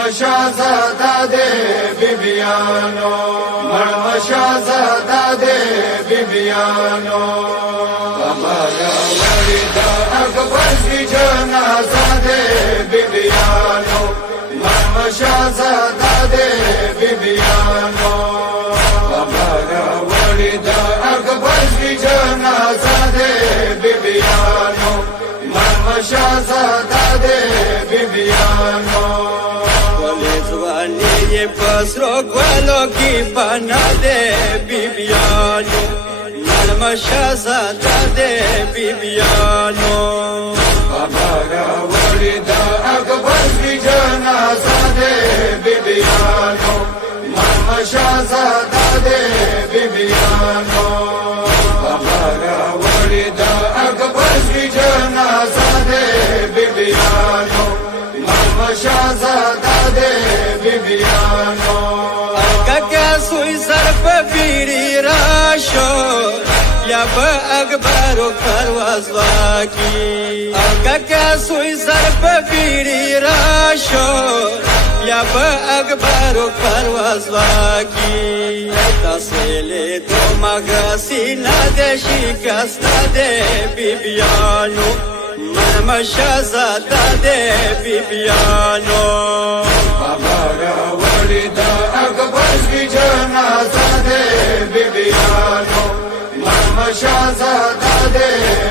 Shahzade Bibiano, Marma Shahzade Bibiano, Amara Walida Akbar ki Janazade Bibiano, Marma Shahzade Bibiano, Amara Walida Akbar ki Janazade Bibiano, Marma Shahzade Bibiano. Ye pasro kwalo ki panade Bibiano, Marma Shahzade Bibiano. Amara Walida Akbar ki Janazade Bibiano, Marma Shahzade Bibiano. Amara Walida Akbar ki Janazade Bibiano, Marma Shahzade Bibiano. Kaka sui sarpa biri rasho, ya ba akbaro parwaz waki. Kaka sui sarpa biri rasho, ya ba akbaro parwaz waki. Tasele to magasina de shikasta de Bibiano, Marma Shahzade Bibiano. Amara Walida Akbar ki Janazade Bibiano, Marma Shahzade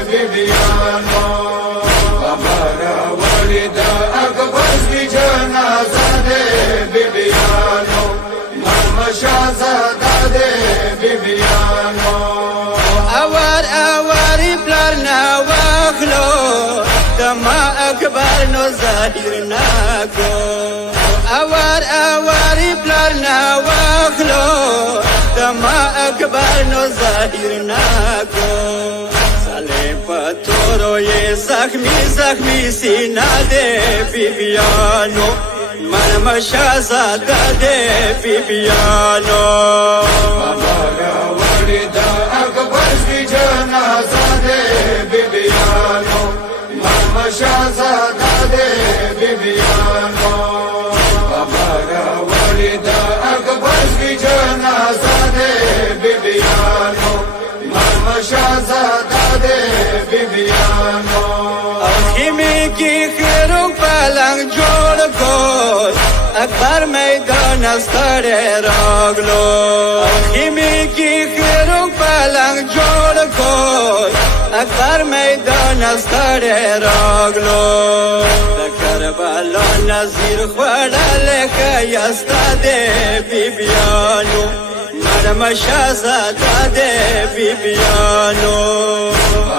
Bibiano. Amara Walida Akbar ki Janazade Bibiano, Marma Shahzade Bibiano. Awari plarna wakhlo, Dama Akbar no zahir nako. Awari plarna wakhlo, Dama Akbar no zahir nako. Sale patoro ye zakhmi sinade Bibiano, Marma Shahzade Bibiano. Amara Walida Akbar ki Janazade Bibiano, Marma Shahzade Bibiano. Amara Walida Akbar ki Janazade Bibiano, Marma Shahzade Bibiano. Kimi ki khirung palang jod ko, Akbar maidan astare raglo. Kimi ki khirung palang jod ko, Akbar maidan astare raglo. Karbala nazir khwala lekha yastade Bibiano, Marma Shahzade Bibiano.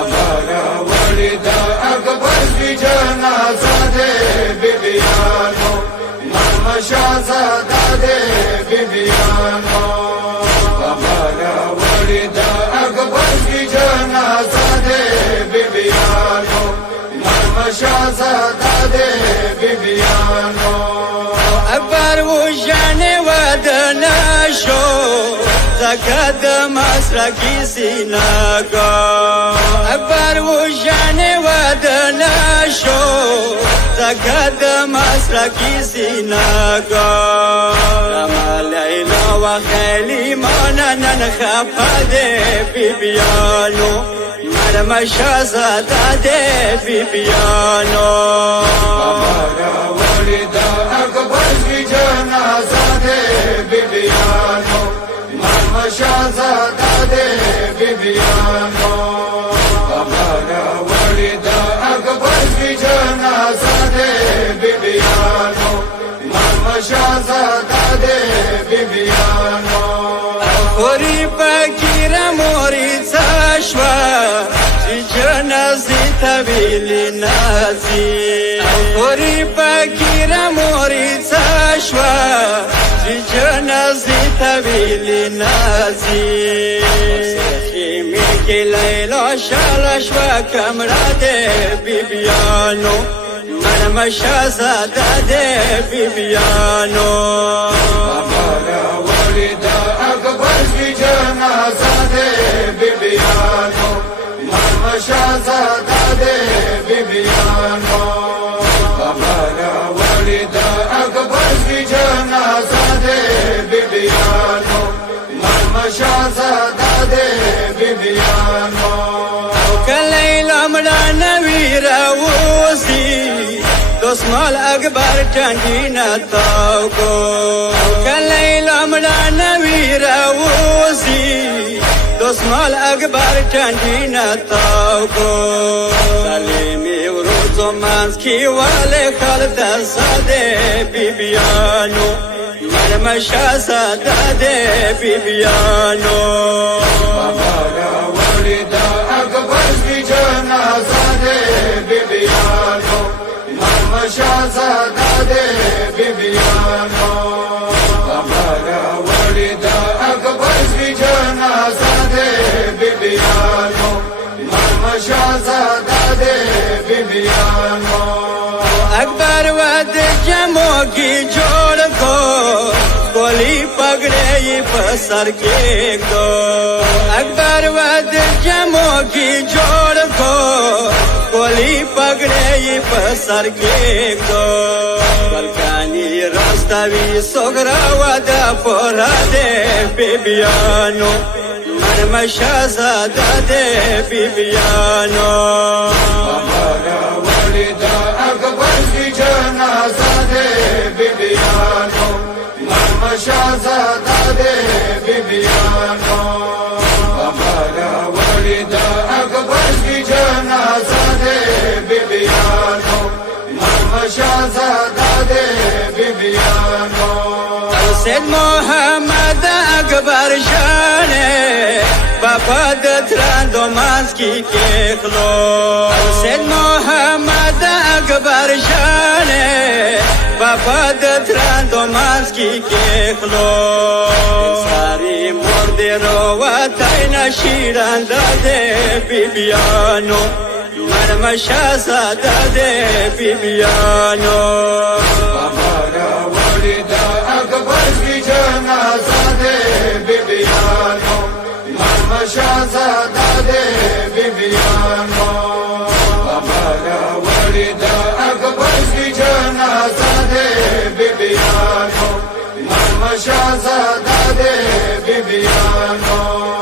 Amara Walida Akbar ki Janazade Bibiano, Marma Shahzade Bibiano. Amara Walida Akbar ki Janazade Bibiano, Marma Shahzade Bibiano. Akbar wujane wadana sho, Zakat masraki sinago. Akbar wujane wadana sho, Zakat masraki sinago. Ramalayla wa khali mananan khafade Bibiano, Marma Shahzade Bibiano. Amara Walida Akbar ki Janazade Bibiano, Marma Shahzade Bibiano. Amara Walida Akbar ki Janazade Bibiano, Marma Shahzade Bibiano. Khori pakira mori tashwa, Janazi tabili nazi. Khori pakira mori tashwa, Janazi tabili nazi. Kimi ki layla shalashwa kamrade Bibiano, Marma Shahzade Bibiano. Amara Walida Akbar ki Janazade Bibiano, Marma Shahzade Bibiano. Amara Walida Akbar شاهزاده بیبیانو کلی لمړه نوی راوځي دسمال اکبر ټنډي نتاو کو کلی لمړه نوی راوځي دسمال اکبر ټنډي نتاو کو سلیمي ورځو مانس کی والے خلد ساده بیبیانو مرم شاهزاده بیبیانو بابا ولید اکبر بی جنازه بیبیانو مرم شاهزاده بیبیانو بابا ولید اکبر بی جنازه بیبیانو مرم شاهزاده بیبیانو اکبر ود جمو کی جوڑ کو کولی پگڑے پسر کے کو اکبر ود جمو کی جوڑ کو کولی پگڑے پسر کے کو بلکانی راستوی سوگرا ودا پورا دے بیبیانو مرم شاهزاده بیبیانو ولید اکبر بی جنازه بیبیانو مرم شاهزاده بیبیانو ولید اکبر بی جنازه بیبیانو مرم شاهزاده بیبیانو سید محمد اکبر شانه بابا د تراندو مانس کی کېخلو سید محمد اکبر شانه بابا د تراندو مانس کی کېخلو ساری مرد رو وطای نشیران داده بیبیانو مرم شاهزاده بیبیانو ولید اکبر بی جنازه بیبیانو مرم شاهزاده بیبیانو ولید اکبر بی جنازه بیبیانو مرم شاهزاده بیبیانو